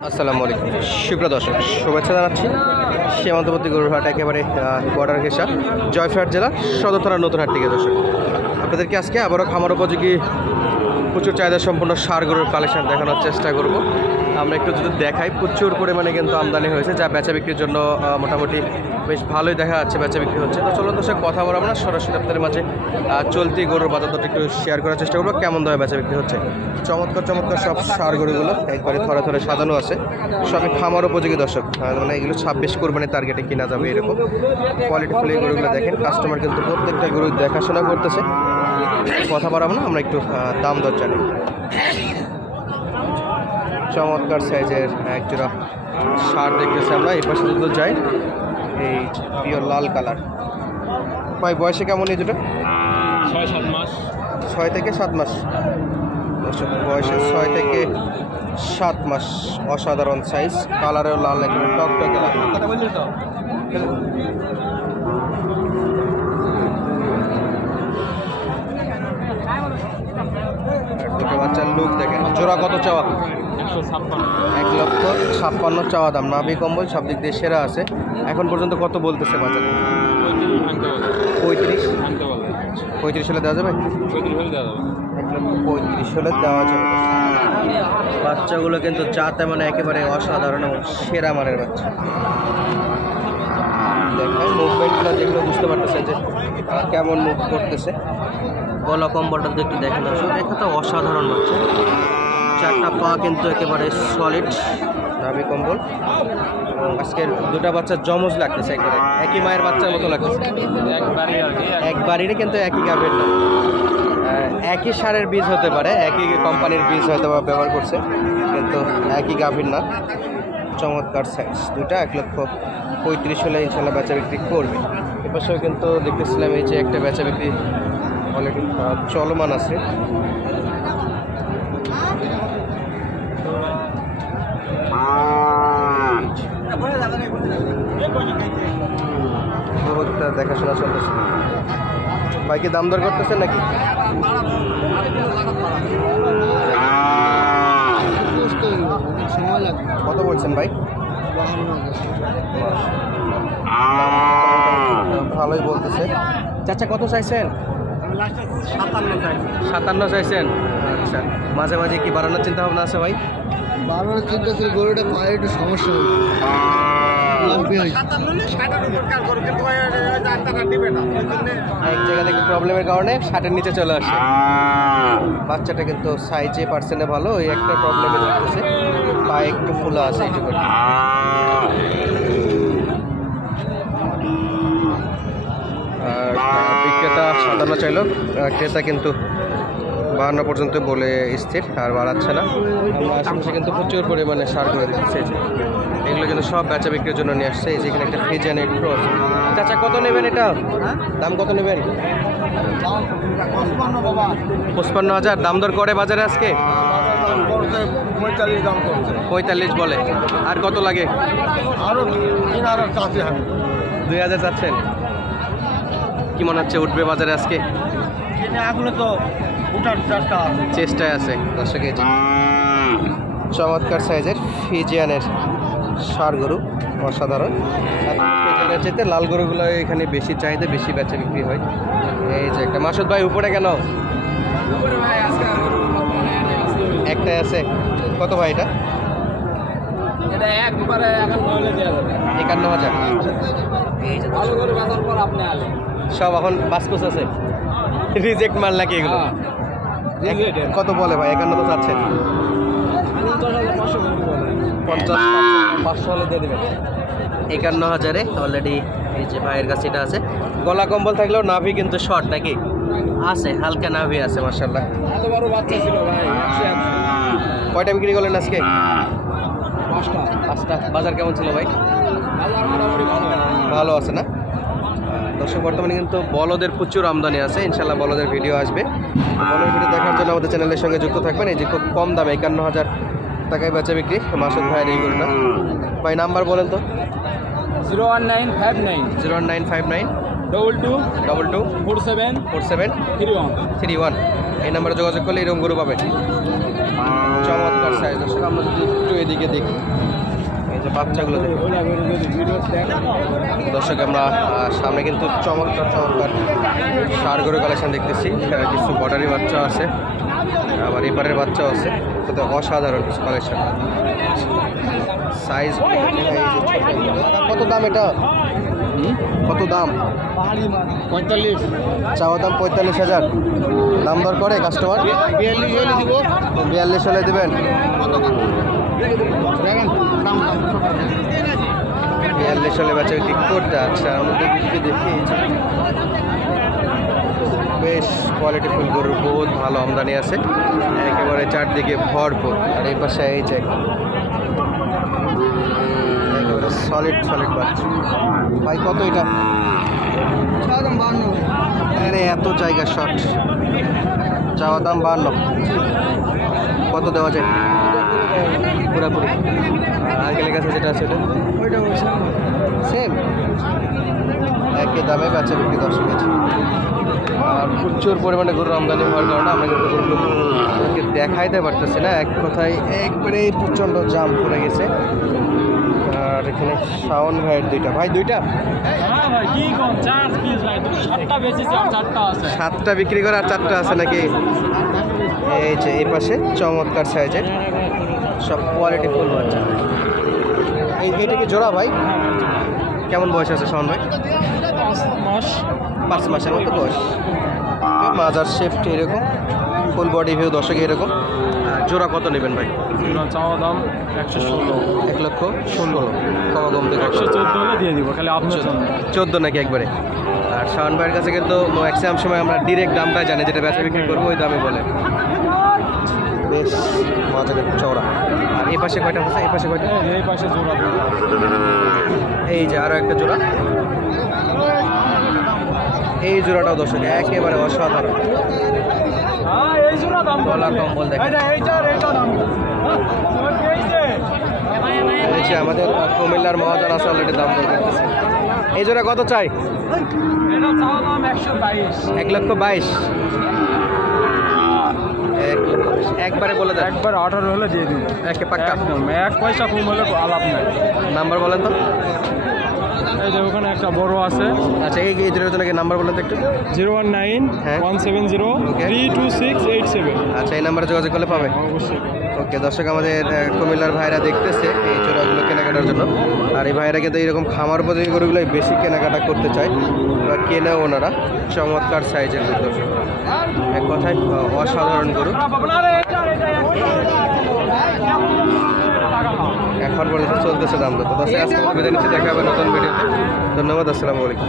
আসসালামু আলাইকুম সুপ্রিয় দর্শক, শুভেচ্ছা জানাচ্ছি সীমান্তবর্তী গরুরহাট একেবারে বর্ডার ঘেঁষা জয়পুরহাট জেলা সদর থানার নতুন হাট থেকে। দর্শক আপনাদেরকে আজকে আবারও খামার উপযোগী প্রচুর চাহিদা সম্পন্ন ষাঁড় গরুর কালেকশন দেখানোর চেষ্টা করব। আমরা একটু যদি দেখাই, প্রচুর পরিমাণে কিন্তু আমদানি হয়েছে, যা বেচা বিক্রির জন্য মোটামুটি বেশ ভালোই দেখা যাচ্ছে বেচা বিক্রি হচ্ছে। তো চলুন দর্শক কথা বলবো না, সরাসরি আপনাদের মাঝে চলতি গরুর বাজার দরটা একটু শেয়ার করার চেষ্টা করবো, কেমন দামে বেচা বিক্রি হচ্ছে। চমৎকার চমৎকার সব ষাঁড় গরুগুলো একবারে থরে থরে সাজানো আছে, সবই খামার উপযোগী। দর্শক মানে এগুলো 26 কোরবানির টার্গেটে কিনা যাবে এরকম কোয়ালিটিফুল এই গরুগুলো দেখেন। কাস্টমার কিন্তু প্রত্যেকটা গরু দেখাশোনা করতেছে। কথা বলবো না, আমরা একটু দাম দর জানি। চমৎকার সাইজের একজোড়া ষাঁড় দেখতেছি আমরা। এই পাশে যদি যাই, এই পিওর লাল কালার। ভাই বয়সে কেমন এই দুটো? 6-7 মাস। 6 থেকে 7 মাস। বয়সে 6 থেকে 7 মাস। অসাধারণ সাইজ, কালারেও লাল, একেবারে টকটকে লাল। দুটো বাচ্চার লুক দেখেন। জোড়া কত চাওয়া? 1,56,000 চাওয়া দাম। নাভি কম্বল সব দিক দিয়ে সেরা আছে। এখন পর্যন্ত কত বলতেছে বাজারে? 35 হলে দেওয়া যাবে? 1,35,000 হলে দেওয়া যাবে। বাচ্চাগুলো কিন্তু জাতে মানে একেবারে অসাধারণ এবং সেরা মানের বাচ্চা। দেখেন মুভমেন্টগুলো দেখলে বুঝতে পারতেছে যে কেমন মুভ করতেছে। গলা কম্বলটা একটু দেখেন দর্শক, একটা অসাধারণ বাচ্চা। 4টা পা কিন্তু একেবারে সলিড। নাভি কম্বল। আজকের দুটা বাচ্চা জমজ লাগতেছে, একেবারে একই মায়ের বাচ্চার মতো লাগতেছে। একবারই কিন্তু একই গাভীর না, একই সারের বীজ হতে পারে, একই কোম্পানির বীজ হয়তো ব্যবহার করছে, কিন্তু একই গাভীর না। চমৎকার সাইজ দুটা। 1,35,000 হলে ইনশাল্লাহ বেচা বিক্রি করবে। এপাশেও কিন্তু দেখতেছিলাম এই যে একটা বেচা বিক্রি অলরেডি চলমান আছে। দেখাশোনা চলতেছে। ভাইকে দাম দর করতেছেন নাকি? কত বলছেন ভাই? ভালোই বলতেছে। চাচা কত চাইছেন? 57 চাইছেন। আচ্ছা, মাঝে মাঝে কি বাড়ানোর চিন্তা ভাবনা আছে ভাই? বাড়ানোর চিন্তা ছিল, গরুটা পায়ে একটু সমস্যা হয়েছে। এক জায়গা থেকে প্রবলেমের কারণে 60-এর নিচে চলে আসছে। বাচ্চাটা কিন্তু সাইজে পার্সেন্টে ভালো, ওই একটা প্রবলেমে ধরতেছে, পায়ে একটু ফুলা আছে এইটুকু। আর বিক্রেতা 57 চাইল, ক্রেতা কিন্তু 52 পর্যন্ত বলে স্থির, আর বাড়াচ্ছে না। আমরা আশেপাশে কিন্তু প্রচুর পরিমাণে সার করে দিচ্ছে। এগুলো কিন্তু সব বেচা বিক্রির জন্য নিয়ে আসছে। এই যে এখানে একটা ফ্রিজিয়ান একটু আছে। চাচা কত নেবেন এটা? দাম কত নেবেন? 55,000 দাম দর করে বাজারে আজকে? 45 বলে। আর কত লাগে? আরো 2,000 চাচ্ছেন? কি মনে হচ্ছে উঠবে বাজারে আজকে? এখনো তো উঠার চেষ্টায় আছে। দর্শক এই যে চমৎকার সাইজের ফিজিয়ানের ষাঁড় গরু, অসাধারণ। আর ফিজিয়ানের চাইতে লাল গরুগুলো এখানে বেশি চাহিদা, বেশি বেচা বিক্রি হয়। এই যে একটা। মাসুদ ভাই উপরে কেন? একটাই আছে। কত ভাই এটা? 51,000। সব এখন বাসকুস আছে, রিজেক্ট মাল নাকি এগুলো? কত বলে ভাই? 51 তো চাচ্ছেন? 50-500 হলে দিয়ে দেবেন। 51,000-এ অলরেডি এই যে ভাইয়ের কাছে এটা আছে। গলা কম্বল থাকলেও নাভি কিন্তু শর্ট নাকি আছে, হালকা নাভি আছে মাশাআল্লাহ। কয়টা বিক্রি করলেন আজকে? 5টা। বাজার কেমন ছিল ভাই? ভালো আছে না? দর্শক বর্তমানে কিন্তু বলদের প্রচুর আমদানি আছে, ইনশাল্লাহ বলদের ভিডিও আসবে। বলদের ভিডিও দেখার জন্য আমাদের চ্যানেলের সঙ্গে যুক্ত থাকবেন। এই যে খুব কম দামে 51,000 টাকায় বেচা বিক্রি মাসুদ ভাইয়ের এই গরুটা। ভাই নাম্বার বলেন তো। 01959 22 47 31 এই নাম্বারে যোগাযোগ করলে এরকম গরু পাবেন। চমৎকার সাইজ। দর্শক আমরা যদি একটু এদিকে দেখি, এই যে বাচ্চাগুলো দেখি দর্শক, আমরা সামনে কিন্তু চমৎকার ষাঁড় গরু কালেকশন দেখতেছি। কিছু বর্ডারি বাচ্চা আছে, আবার এপারের বাচ্চাও আছে। তো অসাধারণ কিছু কালেকশন। সাইজ কত দাম এটা? কত দাম? 45। চাওয়া দাম 45,000। দাম দর করে কাস্টমার? 42 হলে দিব। 42 হলে দেবেন? দেখেন 42 হলে বাচ্চা ঠিক করতে। আচ্ছা, আমরা দিকে দেখি বেশ কোয়ালিটিফুল গরুর বহুত ভালো আমদানি আছে, একেবারে চারদিকে ভরপুর। আর এই পাশে এই যে একেবারে সলিড বাচ্চা। ভাই কত এটা? আরে এত জায়গা শর্ট, চাওয়া দাম 52। কত দেওয়া যায় পুরাপুরি? আঙ্কেলের কাছে যেটা আছে ওটা সেম একই দামে বেচা বিক্রি দর্শক হয়েছে। আর প্রচুর পরিমাণে গরুর আমদানি হওয়ার কারণে আমরা কিন্তু গরুগুলোকে দেখাইতে পারতেছি না। এক কথায় একবারে প্রচণ্ড জাম পড়ে গেছে। আর এখানে শাওন ভাইয়ের দুইটা। ভাই দুইটা? সাতটা বিক্রি করে আর 4টা আছে নাকি? এই যে এই পাশে চমৎকার সাইজের সব কোয়ালিটি ফুল বাচ্চা। এইটা কি জোড়া ভাই? কেমন বয়স আছে শাওন ভাই? 5 মাসের মতো বয়স। মাজার শেফট এরকম, ফুল বডি ভিউ দর্শক এরকম। জোড়া কত নেবেন ভাই? চাওয়া দাম 116। 1,16,000 কমা কম থেকে 114 হলে দিয়ে দিব, খালি আপনার 14 নাকি একবারে? আর শাওন ভাইয়ের কাছে কিন্তু ম্যাক্সিমাম সময় আমরা ডিরেক্ট দামটা জানি, যেটা বেচা বিক্রি করবো ওই দামে বলে। বেশ মজা চওড়া। আর এই পাশে কয়টা আছে? এই পাশে কয়টা? এই পাশে জোড়া। এই যে আরো একটা জোড়া। এই জোড়াটাও দর্শক একেবারে অসাধারণ। গলা কম্বল দেখেন। আমাদের কুমিল্লার মহাজন আছে অলরেডি দাম দর করতেছে। এই জোড়া কত চাই? 1,22,000। একবারে বলে দেন। একবার 18 হলে দিয়ে দিব। একে পাক্কা? একদম 1 পয়সা কম হলে আলাপ নাই। নাম্বার বলেন তো। এই যে ওখানে একটা বড় আছে। আচ্ছা, এই জোড়ার জন্য নাম্বার বলেন তো একটু। 019-170-32687। আচ্ছা, এই নাম্বারে যোগাযোগ করলে পাবে অবশ্যই। ওকে দর্শক, আমাদের কুমিল্লার ভাইরা দেখতেছে এই জোড়াগুলো কেনাকাটার জন্য। আর এই ভাইরা কিন্তু এইরকম খামার উপযোগী গরুগুলোই বেশি কেনাকাটা করতে চায় বা কেনেও ওনারা। চমৎকার সাইজের গরু দর্শক, এক কথায় অসাধারণ গরু। এখন পর্যন্ত চলতেছে দাম দর। তো দর্শক আজকে বিদায় নিচ্ছি, দেখা হবে নতুন ভিডিওতে। ধন্যবাদ, আসসালামু আলাইকুম।